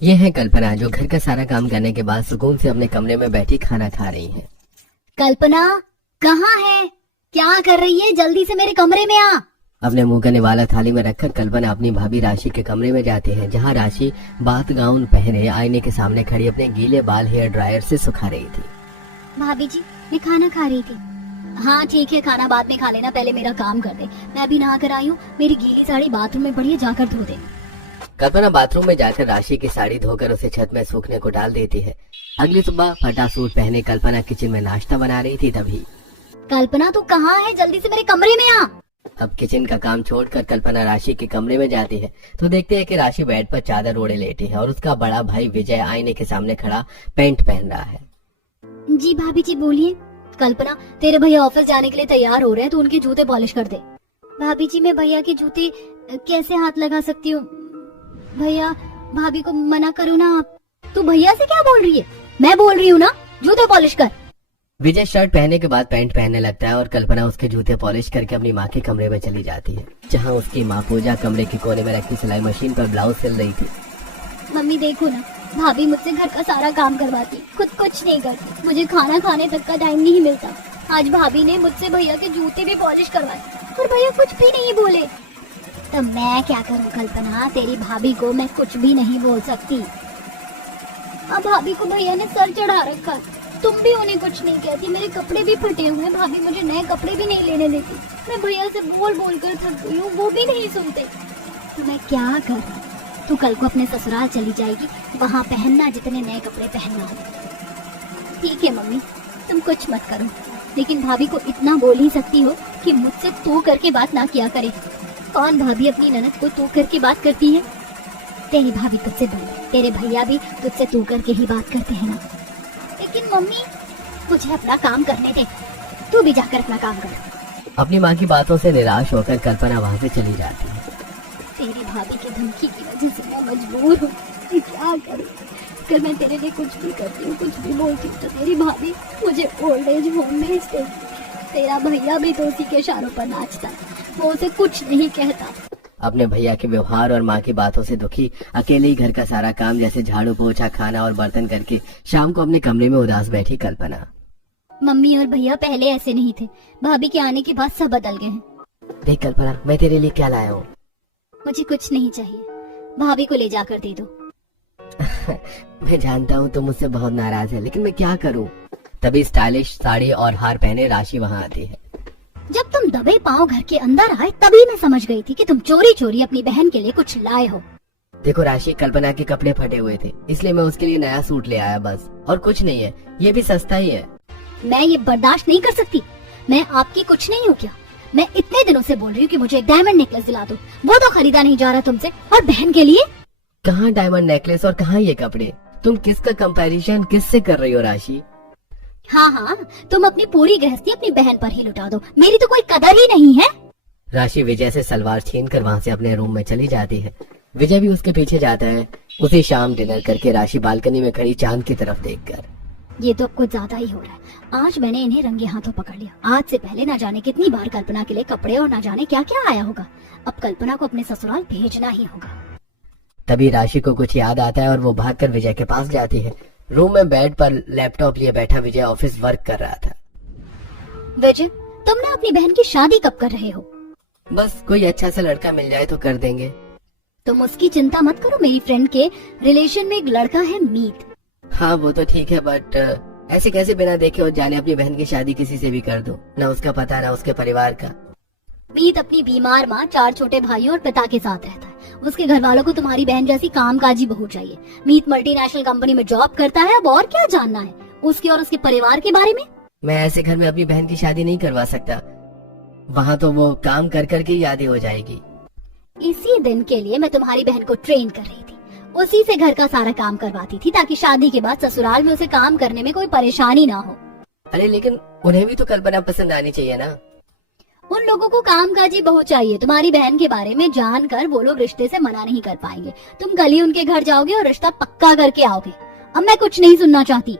ये है कल्पना जो घर का सारा काम करने के बाद सुकून से अपने कमरे में बैठी खाना खा रही है। कल्पना कहाँ है? क्या कर रही है? जल्दी से मेरे कमरे में आ। अपने मुंह का निवाला थाली में रखकर कल्पना अपनी भाभी राशि के कमरे में जाती है, जहाँ राशि बात गाउन पहने आईने के सामने खड़ी अपने गीले बाल हेयर ड्रायर से सुखा रही थी। भाभी जी, मैं खाना खा रही थी। हाँ ठीक है, खाना बाद में खा लेना, पहले मेरा काम कर दे। मैं अभी नहा कर आई हूँ, मेरी गीली साड़ी बाथरूम में पड़ी है, जाकर धो दे। कल्पना बाथरूम में जाकर राशि की साड़ी धोकर उसे छत में सूखने को डाल देती है। अगली सुबह फटा सूट पहने कल्पना किचन में नाश्ता बना रही थी। तभी कल्पना तू कहाँ है? जल्दी से मेरे कमरे में आ। अब किचन का काम छोड़कर कल्पना राशि के कमरे में जाती है तो देखते हैं कि राशि बेड पर चादर ओढ़े लेटी है और उसका बड़ा भाई विजय आईने के सामने खड़ा पैंट पहन रहा है। जी भाभी जी बोलिए। कल्पना, तेरे भैया ऑफिस जाने के लिए तैयार हो रहे हैं, तो उनके जूते पॉलिश कर दे। भाभी जी, मैं भैया के जूते कैसे हाथ लगा सकती हूँ? भैया, भाभी को मना करो ना आप। तू भैया से क्या बोल रही है? मैं बोल रही हूँ ना, जूते पॉलिश कर। विजय शर्ट पहनने के बाद पैंट पहनने लगता है और कल्पना उसके जूते पॉलिश करके अपनी माँ के कमरे में चली जाती है, जहाँ उसकी माँ पूजा कमरे के कोने में रखी सिलाई मशीन पर ब्लाउज सिल रही थी। मम्मी देखो ना, भाभी मुझसे घर का सारा काम करवाती, खुद कुछ नहीं करती। मुझे खाना खाने तक का टाइम नहीं मिलता। आज भाभी ने मुझसे भैया के जूते भी पॉलिश करवाए और भैया कुछ भी नहीं बोले। तो मैं क्या करूं कल्पना? तेरी भाभी को मैं कुछ भी नहीं बोल सकती। अब भाभी को भैया ने सर चढ़ा रखा, तुम भी उन्हें कुछ नहीं कहती। मेरे कपड़े भी फटे हुए हैं, भाभी मुझे नए कपड़े भी नहीं लेने देती। मैं भैया से बोल बोल कर थक गई हूँ, वो भी नहीं सुनते। तो मैं क्या करूं? तू कल को अपने ससुराल चली जाएगी, वहाँ पहनना जितने नए कपड़े पहनना हो। ठीक है मम्मी, तुम कुछ मत करो, लेकिन भाभी को इतना बोल ही सकती हो कि मुझसे तू करके बात ना किया करे। कौन भाभी अपनी ननद को तू करके बात करती है? तेरी भाभी तुझसे बोले, तेरे भैया भी तुझसे तू करके ही बात करते हैं ना। लेकिन मम्मी, मुझे अपना काम करने दे, तू भी जाकर अपना काम कर। अपनी माँ की बातों से निराश होकर कल्पना वहाँ से चली जाती है। तेरी भाभी की धमकी की वजह से मैं मजबूर हूँ, क्या करूँ? अगर मैं तेरे लिए कुछ भी करती हूँ, कुछ भी बोलती हूँ, तो तेरी भाभी मुझे ओल्ड एज होम भेज देगी। तेरा भैया भी तो उसी के इशारों पर नाचता है, वो उसे कुछ नहीं कहता। अपने भैया के व्यवहार और माँ की बातों से दुखी अकेले ही घर का सारा काम जैसे झाड़ू पोछा खाना और बर्तन करके शाम को अपने कमरे में उदास बैठी कल्पना। मम्मी और भैया पहले ऐसे नहीं थे, भाभी के आने के बाद सब बदल गए हैं। देख कल्पना, मैं तेरे लिए क्या लाया हूँ। मुझे कुछ नहीं चाहिए, भाभी को ले जाकर दे दो। मैं जानता हूँ तुम मुझसे बहुत नाराज है, लेकिन मैं क्या करूँ। तभी स्टाइलिश साड़ी और हार पहने राशि वहाँ आती है। जब तुम दबे पांव घर के अंदर आए, तभी मैं समझ गई थी कि तुम चोरी चोरी अपनी बहन के लिए कुछ लाए हो। देखो राशि, कल्पना के कपड़े फटे हुए थे, इसलिए मैं उसके लिए नया सूट ले आया बस, और कुछ नहीं है, ये भी सस्ता ही है। मैं ये बर्दाश्त नहीं कर सकती। मैं आपकी कुछ नहीं हूँ क्या? मैं इतने दिनों से बोल रही हूँ कि मुझे एक डायमंड नेकलेस दिला दो, वो तो खरीदा नहीं जा रहा तुमसे। और बहन के लिए कहाँ डायमंड नेकलेस और कहाँ ये कपड़े? तुम किसका कंपैरिजन किससे कर रही हो राशि? हाँ हाँ, तुम अपनी पूरी गृहस्थी अपनी बहन पर ही लुटा दो, मेरी तो कोई कदर ही नहीं है। राशि विजय से सलवार छीनकर वहाँ से अपने रूम में चली जाती है। विजय भी उसके पीछे जाता है। उसी शाम डिनर करके राशि बालकनी में खड़ी चांद की तरफ देखकर, ये तो अब कुछ ज्यादा ही हो रहा है। आज मैंने इन्हें रंगे हाथों पकड़ लिया। आज से पहले ना जाने कितनी बार कल्पना के लिए कपड़े और ना जाने क्या क्या आया होगा। अब कल्पना को अपने ससुराल भेजना ही होगा। तभी राशि को कुछ याद आता है और वो भागकर विजय के पास जाती है। रूम में बेड पर लैपटॉप लिए बैठा विजय ऑफिस वर्क कर रहा था। विजय, तुम ना अपनी बहन की शादी कब कर रहे हो? बस कोई अच्छा सा लड़का मिल जाए तो कर देंगे। तुम उसकी चिंता मत करो, मेरी फ्रेंड के रिलेशन में एक लड़का है मीत। हाँ वो तो ठीक है, बट ऐसे कैसे बिना देखे और जाने अपनी बहन की शादी किसी से भी कर दूं? ना उसका पता ना उसके परिवार का। मीत अपनी बीमार माँ, 4 छोटे भाइयों और पिता के साथ रहता है। उसके घर वालों को तुम्हारी बहन जैसी कामकाजी बहू चाहिए। मीत मल्टीनेशनल कंपनी में जॉब करता है। अब और क्या जानना है उसके और उसके परिवार के बारे में? मैं ऐसे घर में अपनी बहन की शादी नहीं करवा सकता, वहाँ तो वो काम कर करके ही आदी हो जाएगी। इसी दिन के लिए मैं तुम्हारी बहन को ट्रेन कर रही थी, उसी से घर का सारा काम करवाती थी, ताकि शादी के बाद ससुराल में उसे काम करने में कोई परेशानी ना हो। अरे लेकिन उन्हें भी तो कल्पना पसंद आनी चाहिए ना। उन लोगों को कामकाजी बहू चाहिए। तुम्हारी बहन के बारे में जानकर वो लोग रिश्ते से मना नहीं कर पाएंगे। तुम कल ही उनके घर जाओगे और रिश्ता पक्का करके आओगे। अब मैं कुछ नहीं सुनना चाहती।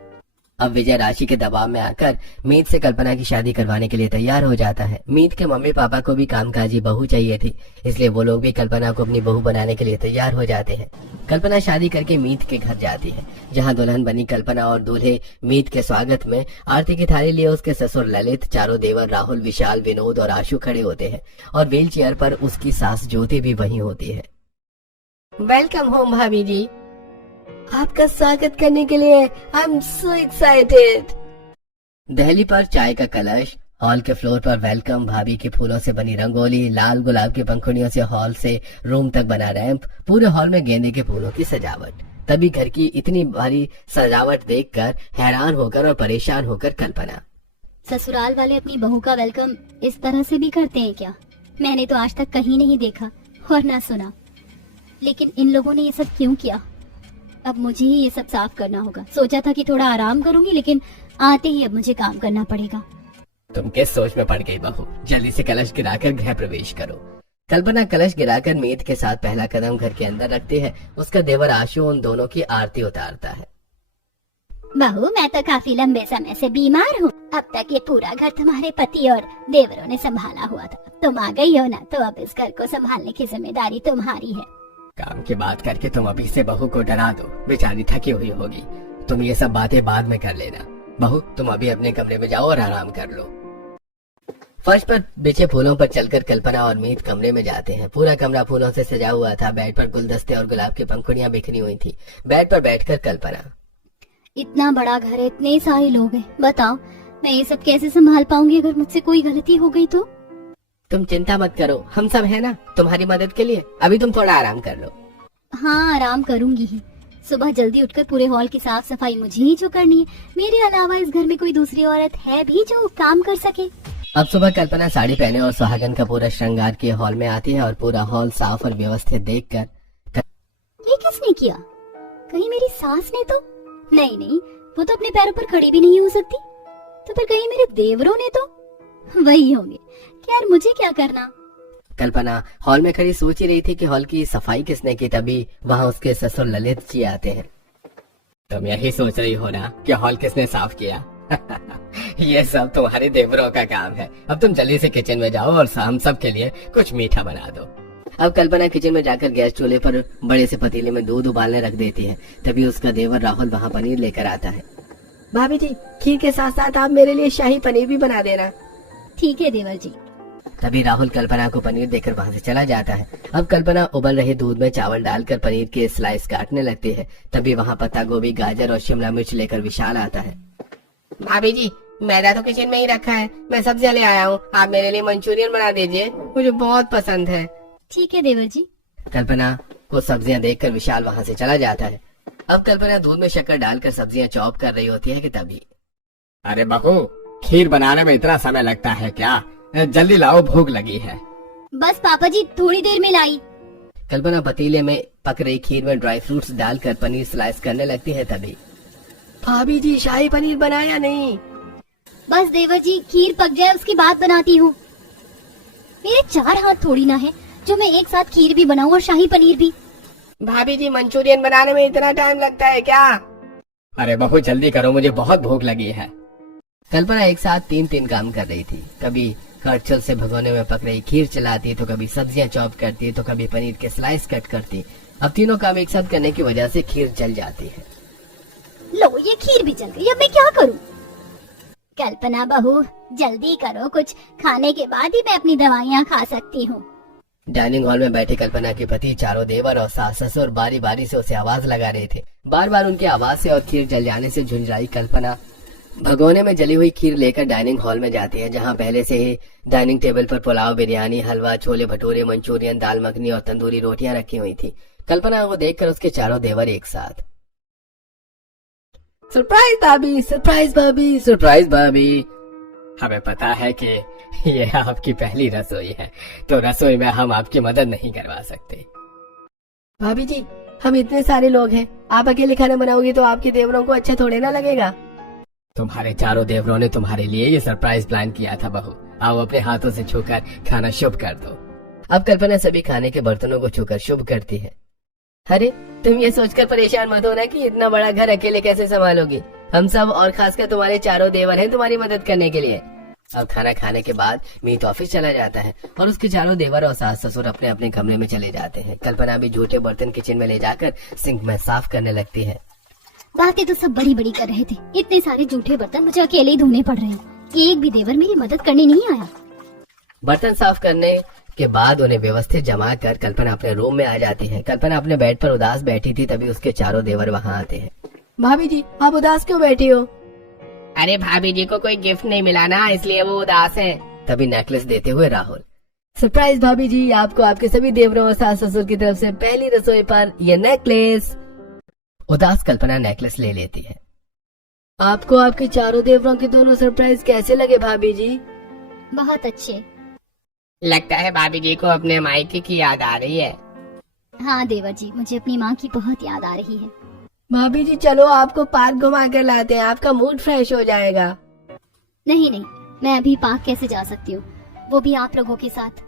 अब विजय राशि के दबाव में आकर मीत से कल्पना की शादी करवाने के लिए तैयार हो जाता है। मीत के मम्मी पापा को भी कामकाजी बहू चाहिए थी, इसलिए वो लोग भी कल्पना को अपनी बहू बनाने के लिए तैयार हो जाते हैं। कल्पना शादी करके मीत के घर जाती है, जहाँ दुल्हन बनी कल्पना और दूल्हे मीत के स्वागत में आरती की थाली लिए उसके ससुर ललित, चारों देवर राहुल, विशाल, विनोद और आशु खड़े होते हैं और व्हील चेयर पर उसकी सास ज्योति भी वहीं होती है। वेलकम होम भाभी जी, आपका स्वागत करने के लिए I am so excited. Delhi पर चाय का कलश, हॉल के फ्लोर पर वेलकम, भाभी के फूलों से बनी रंगोली, लाल गुलाब की पंखुड़ियों से हॉल से रूम तक बना रैंप, पूरे हॉल में गेंदे के फूलों की सजावट। तभी घर की इतनी भारी सजावट देखकर हैरान होकर और परेशान होकर कल्पना, ससुराल वाले अपनी बहू का वेलकम इस तरह से भी करते हैं क्या? मैंने तो आज तक कहीं नहीं देखा और ना सुना, लेकिन इन लोगों ने ये सब क्यों किया? अब मुझे ही ये सब साफ करना होगा। सोचा था कि थोड़ा आराम करूंगी, लेकिन आते ही अब मुझे काम करना पड़ेगा। तुम किस सोच में पड़ गई बहू? जल्दी से कलश गिराकर गृह प्रवेश करो। कल्पना कलश गिराकर मीत के साथ पहला कदम घर के अंदर रखती है। उसका देवर आशु उन दोनों की आरती उतारता है। बहू, मैं तो काफी लंबे समय से बीमार हूँ। अब तक ये पूरा घर तुम्हारे पति और देवरों ने संभाला हुआ था। तुम आ गई हो ना, तो अब इस घर को संभालने की जिम्मेदारी तुम्हारी है। काम की बात करके तुम अभी से बहू को डरा दो, बेचारी थकी हुई होगी। तुम ये सब बातें बाद में कर लेना। बहू, तुम अभी अपने कमरे में जाओ और आराम कर लो। फर्श पर बिछे फूलों पर चलकर कल्पना और मीत कमरे में जाते हैं। पूरा कमरा फूलों से सजा हुआ था। बेड पर गुलदस्ते और गुलाब की पंखुड़ियां बिखरी हुई थी। बेड पर बैठकर कल्पना, इतना बड़ा घर है, इतने सारे लोग हैं, बताओ मैं ये सब कैसे संभाल पाऊंगी? अगर मुझसे कोई गलती हो गई तो? तुम चिंता मत करो, हम सब है ना तुम्हारी मदद के लिए। अभी तुम थोड़ा आराम कर लो। हाँ, आराम करूंगी ही। सुबह जल्दी उठकर पूरे हॉल की साफ सफाई मुझे ही जो करनी है। मेरे अलावा इस घर में कोई दूसरी औरत है भी जो काम कर सके? अब सुबह कल्पना साड़ी पहने और सुहागन का पूरा श्रृंगार किए हॉल में आती है और पूरा हॉल साफ और व्यवस्थित देखकर, ये किसने किया? कहीं मेरी सास ने तो नहीं, वो तो अपने पैरों पर खड़ी भी नहीं हो सकती। तो फिर कहीं मेरे देवरों ने तो वही होंगे। यार, मुझे क्या करना? कल्पना हॉल में खड़ी सोच ही रही थी कि हॉल की सफाई किसने की। तभी वहाँ उसके ससुर ललित जी आते हैं। तुम यही सोच रही हो ना कि हॉल किसने साफ किया? ये सब तुम्हारे देवरों का काम है। अब तुम जल्दी से किचन में जाओ और हम सब के लिए कुछ मीठा बना दो। अब कल्पना किचन में जाकर गैस चूल्हे पर बड़े से पतीले में दूध उबालने रख देती है। तभी उसका देवर राहुल वहाँ पनीर लेकर आता है। भाभी जी, खीर के साथ साथ आप मेरे लिए शाही पनीर भी बना देना। ठीक है देवर जी। तभी राहुल कल्पना को पनीर देकर वहाँ से चला जाता है। अब कल्पना उबल रहे दूध में चावल डालकर पनीर के स्लाइस काटने लगती है। तभी वहाँ पत्ता गोभी, गाजर और शिमला मिर्च लेकर विशाल आता है। भाभी जी, मैदा तो किचन में ही रखा है, मैं सब्जियां ले आया हूँ। आप मेरे लिए मंचूरियन बना दीजिए, मुझे बहुत पसंद है। ठीक है देवर जी। कल्पना को सब्जियां देखकर विशाल वहाँ से चला जाता है। अब कल्पना दूध में शक्कर डालकर सब्जियां चॉप कर रही होती है कि तभी, अरे बहू, खीर बनाने में इतना समय लगता है क्या? जल्दी लाओ, भूख लगी है। बस पापा जी, थोड़ी देर में लाई। कल्पना पतीले में पक रही खीर में ड्राई फ्रूट्स डालकर पनीर स्लाइस करने लगती है। तभी, भाभी जी, शाही पनीर बनाया नहीं? बस देवर जी, खीर पक जाए उसके बाद बनाती हूँ। मेरे 4 हाथ थोड़ी ना है जो मैं एक साथ खीर भी बनाऊं और शाही पनीर भी। भाभी जी, मंचूरियन बनाने में इतना टाइम लगता है क्या? अरे बहू, जल्दी करो, मुझे बहुत भूख लगी है। कल्पना एक साथ 3 काम कर रही थी। कभी करछुल से भगोने में पक रही खीर चलाती, तो कभी सब्जियां चॉप करती, तो कभी पनीर के स्लाइस कट करती। अब तीनों काम एक साथ करने की वजह से खीर जल जाती है। लो, ये खीर भी जल गई, अब मैं क्या करूं? कल्पना बहू, जल्दी करो, कुछ खाने के बाद ही मैं अपनी दवाइयाँ खा सकती हूँ। डाइनिंग हॉल में बैठे कल्पना के पति, चारों देवर और सास ससुर बारी बारी से उसे आवाज लगा रहे थे। बार बार उनकी आवाज से और खीर जल जाने से झुंझलाई कल्पना भगोने में जली हुई खीर लेकर डाइनिंग हॉल में जाती है, जहां पहले से ही डाइनिंग टेबल पर पुलाव, बिरयानी, हलवा, छोले भटूरे, मंचूरियन, दाल मखनी और तंदूरी रोटियां रखी हुई थी। कल्पना को देखकर उसके चारों देवर एक साथ, सरप्राइज भाभी, सरप्राइज भाभी, सरप्राइज भाभी। हमें पता है कि ये आपकी पहली रसोई है, तो रसोई में हम आपकी मदद नहीं करवा सकते। भाभी जी, हम इतने सारे लोग हैं, आप अकेले खाना बनाओगी तो आपके देवरों को अच्छा थोड़े ना लगेगा। तुम्हारे चारों देवरों ने तुम्हारे लिए ये सरप्राइज प्लान किया था बहू। आओ अपने हाथों से छूकर खाना शुभ कर दो। अब कल्पना सभी खाने के बर्तनों को छूकर शुभ करती है। अरे, तुम ये सोचकर परेशान मत होना कि इतना बड़ा घर अकेले कैसे संभालोगी। हम सब और खासकर तुम्हारे चारों देवर हैं तुम्हारी मदद करने के लिए। अब खाना खाने के बाद मीत ऑफिस चला जाता है और उसके चारों देवर और सास ससुर अपने अपने कमरे में चले जाते हैं। कल्पना भी जूठे बर्तन किचन में ले जाकर सिंक में साफ करने लगती है। बातें तो सब बड़ी बड़ी कर रहे थे, इतने सारे जूठे बर्तन मुझे अकेले ही धोने पड़ रहे हैं। एक भी देवर मेरी मदद करने नहीं आया। बर्तन साफ करने के बाद उन्हें व्यवस्थित जमा कर कल्पना अपने रूम में आ जाती है। कल्पना अपने बेड पर उदास बैठी थी, तभी उसके चारों देवर वहाँ आते हैं। भाभी जी, आप उदास क्यों बैठी हो? अरे भाभी जी को कोई गिफ्ट नहीं मिला ना, इसलिए वो उदास हैं। तभी नेकलेस देते हुए राहुल, सरप्राइज भाभी जी, आपको आपके सभी देवरों और सास ससुर की तरफ से पहली रसोई पर ये नेकलेस। उदास कल्पना नेकलेस ले लेती है। आपको आपके चारों देवरों के दोनों सरप्राइज कैसे लगे भाभी जी? बहुत अच्छे। लगता है भाभी जी को अपने मायके की याद आ रही है। हाँ देवर जी, मुझे अपनी माँ की बहुत याद आ रही है। भाभी जी चलो आपको पार्क घुमा कर लाते हैं, आपका मूड फ्रेश हो जाएगा। नहीं नहीं, मैं अभी पार्क कैसे जा सकती हूँ, वो भी आप लोगों के साथ।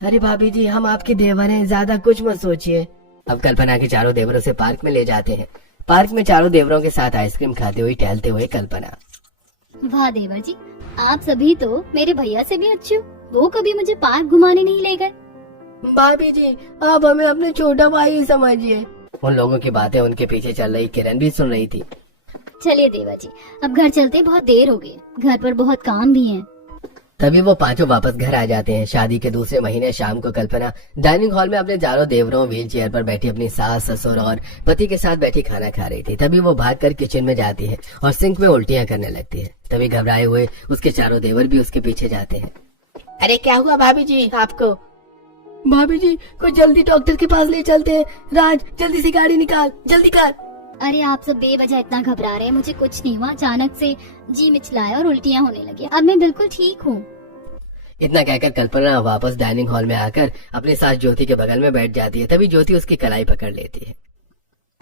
अरे भाभी जी, हम आपके देवर हैं, ज्यादा कुछ मत सोचिए। अब कल्पना के चारों देवरों से पार्क में ले जाते हैं। पार्क में चारों देवरों के साथ आइसक्रीम खाते हुए टहलते हुए कल्पना, वाह देवर जी, आप सभी तो मेरे भैया से भी अच्छे हो। वो कभी मुझे पार्क घुमाने नहीं ले गए। भाभी जी आप हमें अपने छोटा भाई ही समझिए। उन लोगों की बातें उनके पीछे चल रही किरण भी सुन रही थी। चलिए देवर जी, अब घर चलते, बहुत देर हो गई, घर पर बहुत काम भी है। तभी वो पांचों वापस घर आ जाते हैं। शादी के दूसरे महीने शाम को कल्पना डाइनिंग हॉल में अपने चारों देवरों व्हील चेयर पर बैठी अपनी सास ससुर और पति के साथ बैठी खाना खा रही थी। तभी वो भागकर किचन में जाती है और सिंक में उल्टियां करने लगती है। तभी घबराए हुए उसके चारों देवर भी उसके पीछे जाते हैं। अरे क्या हुआ भाभी जी आपको? भाभी जी कोई जल्दी डॉक्टर के पास ले चलते हैं। राज जल्दी से गाड़ी निकाल, जल्दी कर। अरे आप सब बेवजह इतना घबरा रहे हैं, मुझे कुछ नहीं हुआ। अचानक से जी मिचलाया और उल्टियाँ होने लगी, अब मैं बिल्कुल ठीक हूँ। इतना कहकर कल्पना वापस डाइनिंग हॉल में आकर अपनी सास ज्योति के बगल में बैठ जाती है। तभी ज्योति उसकी कलाई पकड़ लेती है।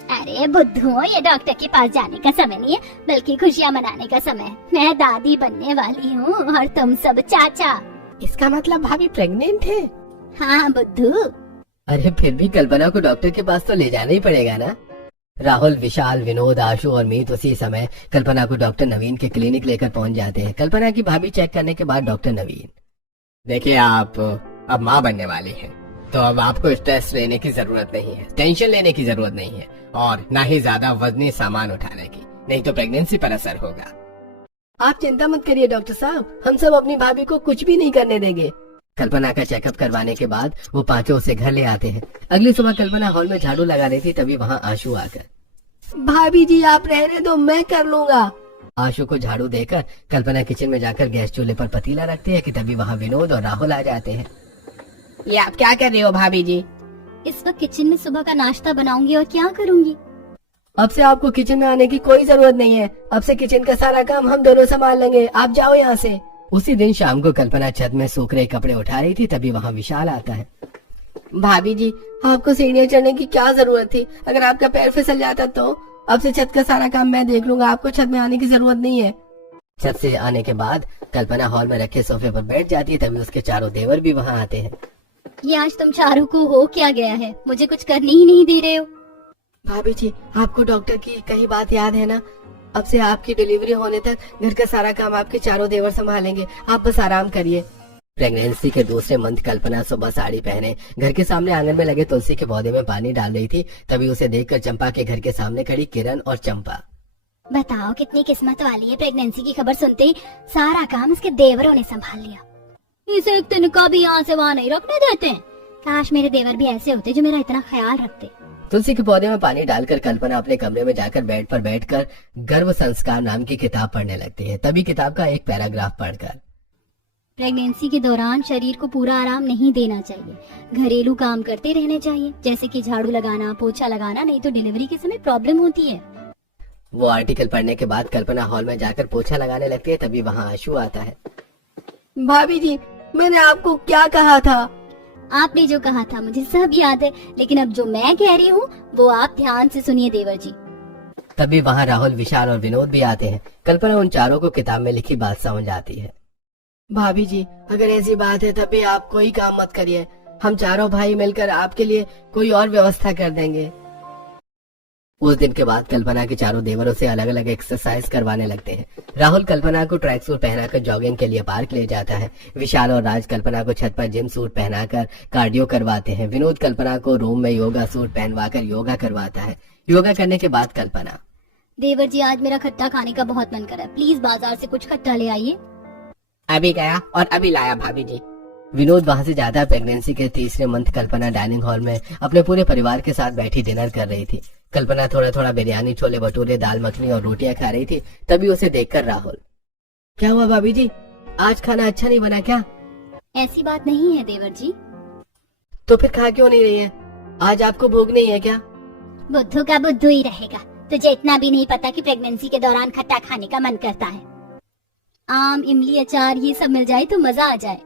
अरे बुद्धू, ये डॉक्टर के पास जाने का समय नहीं है, बल्कि खुशियाँ मनाने का समय है। मैं दादी बनने वाली हूँ और तुम सब चाचा। इसका मतलब भाभी प्रेग्नेंट है? हाँ बुद्धू। अरे फिर भी कल्पना को डॉक्टर के पास तो ले जाना ही पड़ेगा ना। राहुल, विशाल, विनोद, आशु और मीत उसी समय कल्पना को डॉक्टर नवीन के क्लिनिक लेकर पहुंच जाते हैं। कल्पना की भाभी चेक करने के बाद डॉक्टर नवीन, देखिए आप अब माँ बनने वाली हैं, तो अब आपको स्ट्रेस लेने की जरूरत नहीं है, टेंशन लेने की जरूरत नहीं है और न ही ज्यादा वजनी सामान उठाने की, नहीं तो प्रेगनेंसी पर असर होगा। आप चिंता मत करिए डॉक्टर साहब, हम सब अपनी भाभी को कुछ भी नहीं करने देंगे। कल्पना का चेकअप करवाने के बाद वो पांचों उसे घर ले आते हैं। अगली सुबह कल्पना हॉल में झाड़ू लगा रही थी, तभी वहाँ आशु आकर, भाभी जी आप रहने दो, मैं कर लूंगा। आशु को झाड़ू देकर कल्पना किचन में जाकर गैस चूल्हे पर पतीला रखती है कि तभी वहाँ विनोद और राहुल आ जाते हैं। ये आप क्या कर रहे हो भाभी जी? इस वक्त किचन में सुबह का नाश्ता बनाऊंगी और क्या करूंगी। अब से आपको किचन में आने की कोई जरूरत नहीं है, अब से किचन का सारा काम हम दोनों संभाल लेंगे, आप जाओ यहाँ से। उसी दिन शाम को कल्पना छत में सूख रहे कपड़े उठा रही थी, तभी वहाँ विशाल आता है। भाभी जी आपको सीढ़ियाँ चढ़ने की क्या जरूरत थी, अगर आपका पैर फिसल जाता तो। अब से छत का सारा काम मैं देख लूंगा, आपको छत में आने की जरूरत नहीं है। छत से आने के बाद कल्पना हॉल में रखे सोफे पर बैठ जाती है, तभी उसके चारों देवर भी वहाँ आते हैं। ये आज तुम चारों को हो क्या गया है, मुझे कुछ करने ही नहीं दे रहे हो। भाभी जी आपको डॉक्टर की कही बात याद है ना, अब से आपकी डिलीवरी होने तक घर का सारा काम आपके चारों देवर संभालेंगे, आप बस आराम करिए। प्रेगनेंसी के दूसरे मंथ कल्पना सुबह साड़ी पहने घर के सामने आंगन में लगे तुलसी के पौधे में पानी डाल रही थी, तभी उसे देखकर चंपा के घर के सामने खड़ी किरण और चंपा, बताओ कितनी किस्मत वाली है, प्रेगनेंसी की खबर सुनते ही सारा काम इसके देवरों ने संभाल लिया। इसे एक तिनका भी यहाँ से वहाँ नहीं रखने देते हैं। काश मेरे देवर भी ऐसे होते जो मेरा इतना ख्याल रखते। तुलसी के पौधे में पानी डालकर कल्पना अपने कमरे में जाकर बेड पर बैठकर गर्भ संस्कार नाम की किताब पढ़ने लगती है। तभी किताब का एक पैराग्राफ पढ़कर, प्रेगनेंसी के दौरान शरीर को पूरा आराम नहीं देना चाहिए, घरेलू काम करते रहने चाहिए, जैसे कि झाड़ू लगाना, पोछा लगाना, नहीं तो डिलीवरी के समय प्रॉब्लम होती है। वो आर्टिकल पढ़ने के बाद कल्पना हॉल में जाकर पोछा लगाने लगती है, तभी वहाँ आशु आता है। भाभी जी मैंने आपको क्या कहा था? आपने जो कहा था मुझे सब याद है, लेकिन अब जो मैं कह रही हूँ वो आप ध्यान से सुनिए देवर जी। तभी वहाँ राहुल, विशाल और विनोद भी आते हैं। कल्पना उन चारों को किताब में लिखी बात समझ आती है। भाभी जी अगर ऐसी बात है तभी आप कोई काम मत करिए, हम चारों भाई मिलकर आपके लिए कोई और व्यवस्था कर देंगे। उस दिन के बाद कल्पना के चारों देवरों से अलग अलग एक्सरसाइज करवाने लगते हैं। राहुल कल्पना को ट्रैक सूट पहनाकर जॉगिंग के लिए पार्क ले जाता है। विशाल और राज कल्पना को छत पर जिम सूट पहनाकर कार्डियो करवाते हैं। विनोद कल्पना को रूम में योगा सूट पहनवाकर योगा करवाता है। योगा करने के बाद कल्पना, देवर जी आज मेरा खट्टा खाने का बहुत मन कर रहा है, प्लीज बाजार से कुछ खट्टा ले आइए। अभी गया और अभी लाया भाभी जी। विनोद वहां से ज्यादा प्रेगनेंसी के तीसरे मंथ कल्पना डाइनिंग हॉल में अपने पूरे परिवार के साथ बैठी डिनर कर रही थी। कल्पना थोड़ा थोड़ा बिरयानी, छोले भटूरे, दाल मखनी और रोटियां खा रही थी। तभी उसे देखकर राहुल, क्या हुआ भाभी जी, आज खाना अच्छा नहीं बना क्या? ऐसी बात नहीं है देवर जी। तो फिर खा क्यों नहीं रही है? आज आपको भूख नहीं है क्या? बुद्धू का बुद्धू ही रहेगा, तुझे इतना भी नहीं पता कि प्रेगनेंसी के दौरान खट्टा खाने का मन करता है। आम, इमली, अचार ये सब मिल जाए तो मजा आ जाए।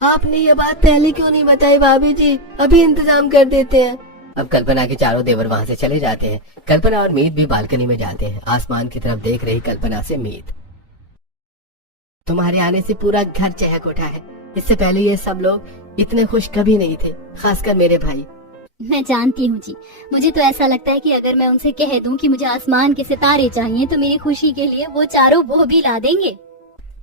आपने ये बात पहले क्यों नहीं बताई भाभी जी? अभी इंतजाम कर देते हैं। अब कल्पना के चारों देवर वहां से चले जाते हैं। कल्पना और मीत भी बालकनी में जाते हैं। आसमान की तरफ देख रही कल्पना से मीत, तुम्हारे आने से पूरा घर चहक उठा है। इससे पहले ये सब लोग इतने खुश कभी नहीं थे, खासकर मेरे भाई। मैं जानती हूँ जी, मुझे तो ऐसा लगता है कि अगर मैं उनसे कह दूं कि मुझे आसमान के सितारे चाहिए तो मेरी खुशी के लिए वो चारों वो भी ला देंगे।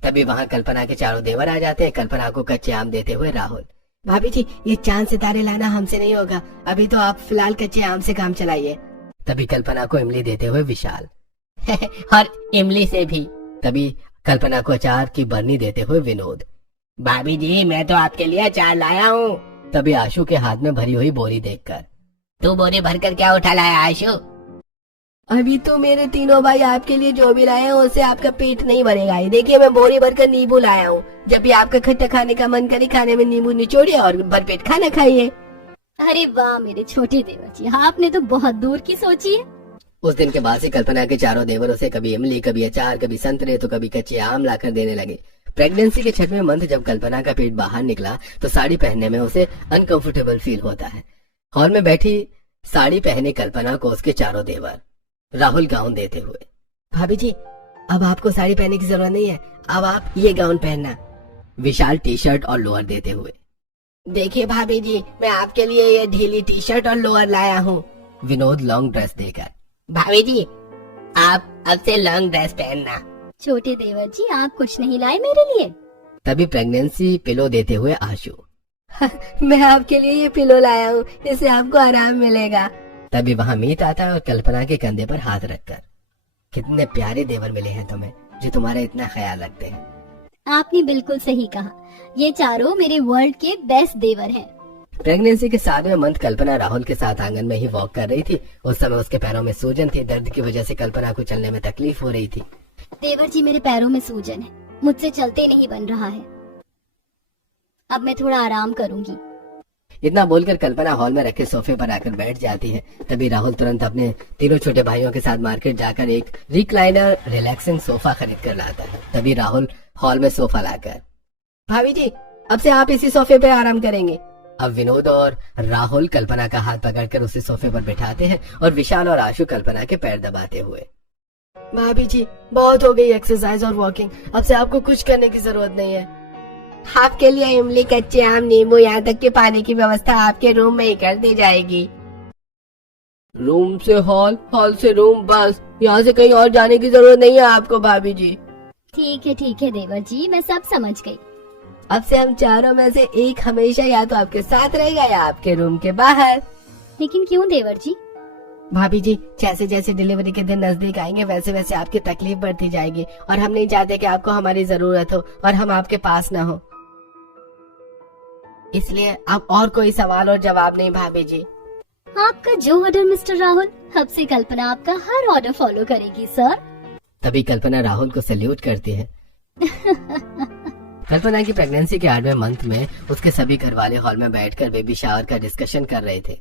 तभी वहाँ कल्पना के चारों देवर आ जाते हैं। कल्पना को कच्चे आम देते हुए राहुल, भाभी जी ये चांद सितारे लाना हमसे नहीं होगा, अभी तो आप फिलहाल कच्चे आम से काम चलाइए। तभी कल्पना को इमली देते हुए विशाल और इमली से भी। तभी कल्पना को अचार की बरनी देते हुए विनोद, भाभी जी मैं तो आपके लिए अचार लाया हूँ। तभी आशु के हाथ में भरी हुई बोरी देखकर, तू बोरी भरकर क्या उठा लाया आशु? अभी तो मेरे तीनों भाई आपके लिए जो भी लाए हैं उससे आपका पेट नहीं भरेगा। ये देखिए मैं बोरी भरकर नींबू लाया हूँ। जब भी आपका खट्टा खाने का मन करे खाने में नींबू निचोड़िए और भरपेट खाना खाइए। अरे वाह मेरे छोटे देवर जी, आपने तो बहुत दूर की सोची है। उस दिन के बाद से कल्पना के चारों देवरों से कभी इमली, कभी अचार, कभी संतरे तो कभी कच्चे आम लाकर देने लगे। प्रेगनेंसी के 6वें मंथ जब कल्पना का पेट बाहर निकला तो साड़ी पहनने में उसे अनकंफर्टेबल फील होता है। हॉल में बैठी साड़ी पहने कल्पना को उसके चारों देवर राहुल गाउन देते हुए, भाभी जी अब आपको साड़ी पहनने की जरूरत नहीं है, अब आप ये गाउन पहनना। विशाल टी शर्ट और लोअर देते हुए, देखिए भाभी जी मैं आपके लिए ये ढीली टी शर्ट और लोअर लाया हूँ। विनोद लॉन्ग ड्रेस देकर, भाभी जी आप अब से लॉन्ग ड्रेस पहनना। छोटे देवर जी आप कुछ नहीं लाए मेरे लिए? तभी प्रेगनेंसी पिलो देते हुए आशु, मैं आपके लिए ये पिलो लाया हूँ, इससे आपको आराम मिलेगा। तभी वहाँ मीत आता है और कल्पना के कंधे पर हाथ रखकर, कितने प्यारे देवर मिले हैं तुम्हें जो तुम्हारा इतना ख्याल रखते हैं। आपने बिल्कुल सही कहा, ये चारों मेरे वर्ल्ड के बेस्ट देवर हैं। प्रेगनेंसी के 7वें मंथ कल्पना राहुल के साथ आंगन में ही वॉक कर रही थी। उस समय उसके पैरों में सूजन थी। दर्द की वजह से कल्पना को चलने में तकलीफ हो रही थी। देवर जी मेरे पैरों में सूजन है, मुझसे चलते नहीं बन रहा है, अब मैं थोड़ा आराम करूंगी। इतना बोलकर कल्पना हॉल में रखे सोफे पर आकर बैठ जाती है। तभी राहुल तुरंत अपने तीनों छोटे भाइयों के साथ मार्केट जाकर एक रिक्लाइनर रिलैक्सिंग सोफा खरीद कर लाता है। तभी राहुल हॉल में सोफा लाकर, भाभी जी अब से आप इसी सोफे पे आराम करेंगे। अब विनोद और राहुल कल्पना का हाथ पकड़कर उसी सोफे पर बैठाते हैं और विशाल और आशु कल्पना के पैर दबाते हुए, भाभी जी बहुत हो गई एक्सरसाइज और वॉकिंग, अब से आपको कुछ करने की जरूरत नहीं है। आपके लिए इमली, कच्चे आम, नींबू, यहाँ तक के पानी की व्यवस्था आपके रूम में ही कर दी जाएगी। रूम से हॉल, हॉल से रूम, बस यहाँ से कहीं और जाने की जरूरत नहीं है आपको भाभी जी। ठीक है देवर जी मैं सब समझ गई। अब से हम चारों में से एक हमेशा या तो आपके साथ रहेगा या आपके रूम के बाहर। लेकिन क्यों देवर जी? भाभी जी जैसे जैसे डिलीवरी के दिन नजदीक आएंगे वैसे वैसे आपकी तकलीफ बढ़ती जाएगी और हम नहीं चाहते कि आपको हमारी जरूरत हो और हम आपके पास ना हो, इसलिए अब और कोई सवाल और जवाब नहीं भाभी जी। आपका जो ऑर्डर मिस्टर राहुल, अब से कल्पना आपका हर ऑर्डर फॉलो करेगी सर। तभी कल्पना राहुल को सैल्यूट करती है। कल्पना की प्रेगनेंसी के 8वें मंथ में उसके सभी घरवाले हॉल में बैठकर बेबी शावर का डिस्कशन कर रहे थे।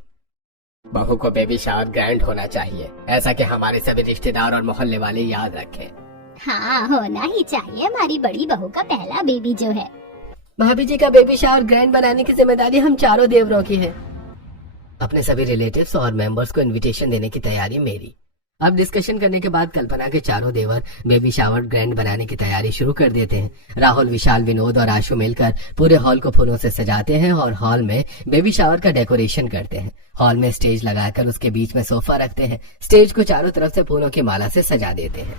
बहू को बेबी शावर ग्रैंड होना चाहिए, ऐसा कि हमारे सभी रिश्तेदार और मोहल्ले वाले याद रखें। हाँ होना ही चाहिए, हमारी बड़ी बहू का पहला बेबी जो है। भाभी जी का बेबी शावर ग्रैंड बनाने की जिम्मेदारी हम चारों देवरों की है। अपने सभी रिलेटिव्स और मेंबर्स को इनविटेशन देने की तैयारी मेरी। अब डिस्कशन करने के बाद कल्पना के चारों देवर बेबी शावर ग्रैंड बनाने की तैयारी शुरू कर देते हैं। राहुल, विशाल, विनोद और आशु मिलकर पूरे हॉल को फूलों से सजाते हैं और हॉल में बेबी शावर का डेकोरेशन करते हैं। हॉल में स्टेज लगाकर उसके बीच में सोफा रखते हैं। स्टेज को चारों तरफ से फूलों की माला से सजा देते हैं।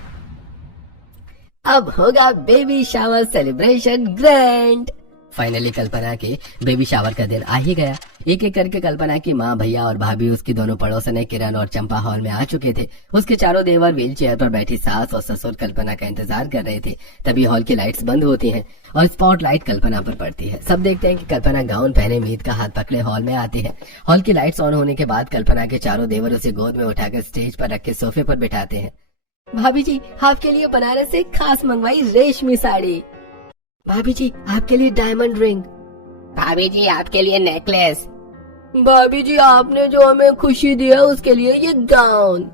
अब होगा baby shower celebration grand. Finally Kalpana के बेबी शावर का दिन आ ही गया। एक एक करके कल्पना की माँ, भैया और भाभी, उसकी दोनों पड़ोसने किरण और चंपा हॉल में आ चुके थे। उसके चारों देवर व्हील चेयर पर बैठी सास और ससुर कल्पना का इंतजार कर रहे थे। तभी हॉल की लाइट्स बंद होती हैं और स्पॉटलाइट कल्पना पर पड़ती है। सब देखते हैं कि कल्पना गाउन पहने मीत का हाथ पकड़े हॉल में आती है। हॉल की लाइट्स ऑन होने के बाद कल्पना के चारों देवर उसे गोद में उठाकर स्टेज पर रख के सोफे पर बिठाते हैं। भाभी जी, आपके लिए बनारस से खास मंगवाई रेशमी साड़ी। भाभी जी, आपके लिए डायमंड रिंग। भाभी जी, आपके लिए नेकलेस। भाभी जी, आपने जो हमें खुशी दी है उसके लिए ये गाउन।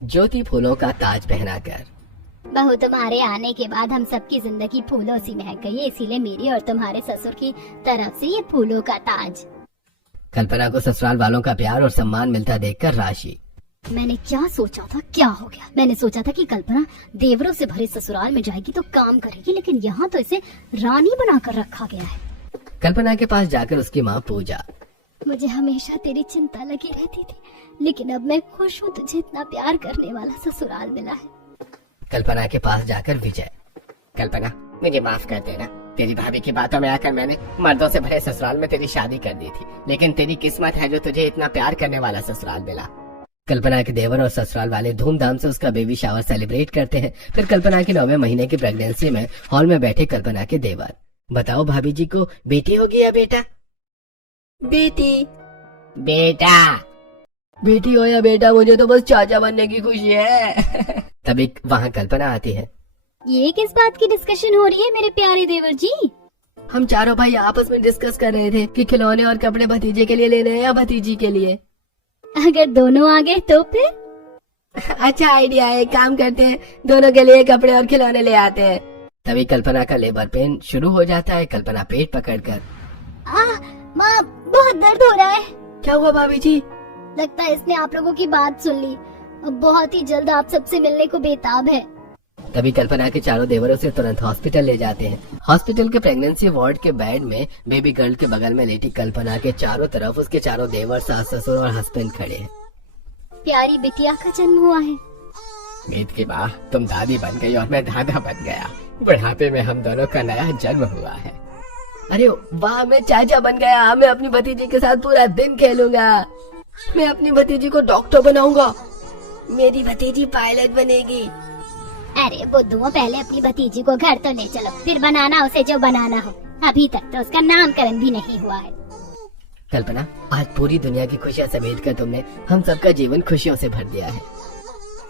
ज्योति फूलों का ताज पहनाकर। बहू, तुम्हारे आने के बाद हम सबकी जिंदगी फूलों से महक गई है, इसीलिए मेरी और तुम्हारे ससुर की तरफ से ये फूलों का ताज। कल्पना को ससुराल वालों का प्यार और सम्मान मिलता देखकर राशि। मैंने क्या सोचा था, क्या हो गया। मैंने सोचा था कि कल्पना देवरों से भरे ससुराल में जाएगी तो काम करेगी, लेकिन यहाँ तो इसे रानी बनाकर रखा गया है। कल्पना के पास जाकर उसकी माँ पूजा। मुझे हमेशा तेरी चिंता लगी रहती थी, लेकिन अब मैं खुश हूँ, तुझे इतना प्यार करने वाला ससुराल मिला है। कल्पना के पास जाकर विजय। कल्पना, मुझे माफ कर देना। तेरी भाभी की बातों में आकर मैंने मर्दों से भरे ससुराल में तेरी शादी कर दी थी, लेकिन तेरी किस्मत है जो तुझे इतना प्यार करने वाला ससुराल मिला। कल्पना के देवर और ससुराल वाले धूमधाम से उसका बेबी शावर सेलिब्रेट करते हैं। फिर कल्पना के 9वें महीने की प्रेगनेंसी में हॉल में बैठे कल्पना के देवर। बताओ भाभी जी को बेटी होगी या बेटा? बेटी। बेटा। बेटी हो या बेटा, मुझे तो बस चाचा बनने की खुशी है। तभी वहाँ कल्पना आती है। ये किस बात की डिस्कशन हो रही है मेरे प्यारे देवर जी? हम चारों भाई आपस में डिस्कस कर रहे थे कि खिलौने और कपड़े भतीजे के लिए लेने हैं या भतीजी के लिए। अगर दोनों आ गए तो फिर? अच्छा आइडिया है, काम करते हैं, दोनों के लिए कपड़े और खिलौने ले आते हैं। तभी कल्पना का लेबर पेन शुरू हो जाता है। कल्पना पेट पकड़कर। माँ, बहुत दर्द हो रहा है। क्या हुआ भाभी जी? लगता है इसने आप लोगों की बात सुन ली, अब बहुत ही जल्द आप सबसे मिलने को बेताब है। तभी कल्पना के चारों देवरों से तुरंत हॉस्पिटल ले जाते हैं। हॉस्पिटल के प्रेगनेंसी वार्ड के बेड में बेबी गर्ल के बगल में लेटी कल्पना के चारों तरफ उसके चारों देवर, सास, ससुर और हस्बैंड खड़े हैं। प्यारी बिटिया का जन्म हुआ है। मीत की माँ, तुम दादी बन गई और मैं दादा बन गया। बुढ़ापे में हम दोनों का नया जन्म हुआ है। अरे वाह, मैं चाचा बन गया। मैं अपनी भतीजी के साथ पूरा दिन खेलूंगा। मैं अपनी भतीजी को डॉक्टर बनाऊंगा। मेरी भतीजी पायलट बनेगी। अरे बुद्धुओं, पहले अपनी भतीजी को घर तो ले चलो, फिर बनाना उसे जो बनाना हो। अभी तक तो उसका नामकरण भी नहीं हुआ है। कल्पना, आज पूरी दुनिया की खुशियाँ समेट कर तुमने हम सबका जीवन खुशियों से भर दिया है।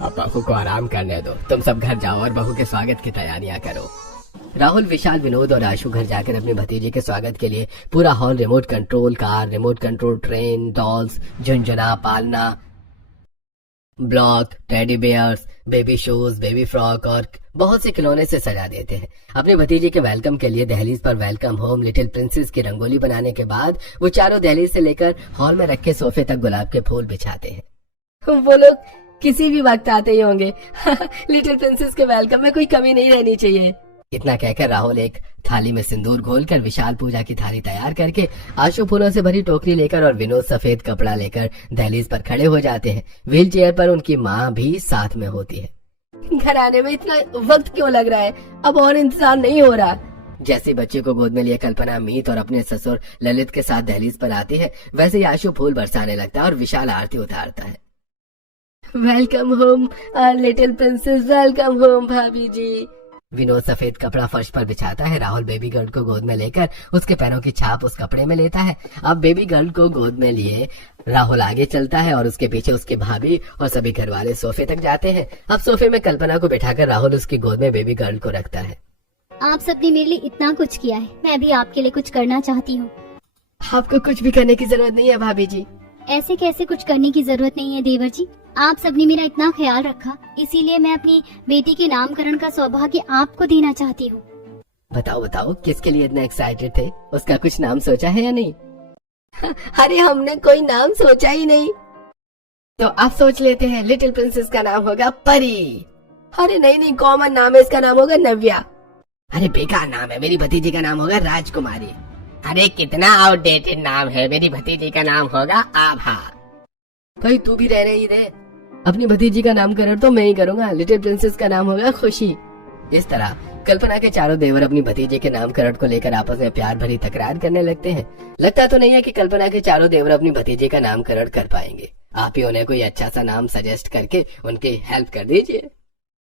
अब बहू को आराम करने दो। तुम सब घर जाओ और बहू के स्वागत की तैयारियां करो। राहुल, विशाल, विनोद और आशु घर जाकर अपनी भतीजे के स्वागत के लिए पूरा hall remote control car, remote control train, dolls, झुंझुना, पालना, block, teddy bears, baby shoes, baby frock और बहुत से खिलौने से सजा देते हैं। अपने भतीजे के वेलकम के लिए दहलीज पर वेलकम होम लिटिल प्रिंसेस की रंगोली बनाने के बाद वो चारों दहलीज से लेकर हॉल में रखे सोफे तक गुलाब के फूल बिछाते हैं। वो लोग किसी भी वक्त आते ही होंगे। लिटिल प्रिंसेस के वेलकम में कोई कमी नहीं रहनी चाहिए। इतना कहकर राहुल एक थाली में सिंदूर घोलकर विशाल पूजा की थाली तैयार करके आशु फूलों से भरी टोकरी लेकर और विनोद सफेद कपड़ा लेकर दहलीज पर खड़े हो जाते हैं। व्हील चेयर पर उनकी माँ भी साथ में होती है। घर आने में इतना वक्त क्यों लग रहा है? अब और इंतजार नहीं हो रहा। जैसे बच्चे को गोद में लिए कल्पना मीत और अपने ससुर ललित के साथ दहलीज पर आती है, वैसे ही आशु फूल बरसाने लगता है और विशाल आरती उतारता है। Welcome home little princess, welcome home भाभी जी। विनोद सफेद कपड़ा फर्श पर बिछाता है। राहुल बेबी गर्ल को गोद में लेकर उसके पैरों की छाप उस कपड़े में लेता है। अब बेबी गर्ल को गोद में लिए राहुल आगे चलता है और उसके पीछे उसकी भाभी और सभी घर वाले सोफे तक जाते हैं। अब सोफे में कल्पना को बिठाकर राहुल उसकी गोद में बेबी गर्ल को रखता है। आप सबने मेरे लिए इतना कुछ किया है, मैं भी आपके लिए कुछ करना चाहती हूँ। आपको कुछ भी करने की जरूरत नहीं है भाभी जी। ऐसे कैसे कुछ करने की जरूरत नहीं है देवर जी, आप सबने मेरा इतना ख्याल रखा, इसीलिए मैं अपनी बेटी के नामकरण का सौभाग्य आपको देना चाहती हूँ। बताओ बताओ, किसके लिए इतना एक्साइटेड थे? उसका कुछ नाम सोचा है या नहीं? अरे हमने कोई नाम सोचा ही नहीं। तो आप सोच लेते हैं लिटिल प्रिंसेस का नाम होगा परी। अरे नहीं, कॉमन नाम है, इसका नाम होगा नव्या। अरे बेकार नाम है, मेरी भतीजी का नाम होगा राजकुमारी। अरे कितना आउटडेटेड नाम है, मेरी भतीजी का नाम होगा आभा। भाई तू भी रह रही रे, अपनी भतीजी का नामकरण तो मैं ही करूंगा, लिटिल प्रिंसेस का नाम होगा खुशी। इस तरह कल्पना के चारों देवर अपनी भतीजे के नामकरण को लेकर आपस में प्यार भरी तकरार करने लगते हैं। लगता तो नहीं है कि कल्पना के चारों देवर अपनी भतीजे का नामकरण कर पाएंगे। आप ही उन्हें कोई अच्छा सा नाम सजेस्ट करके उनकी हेल्प कर दीजिए।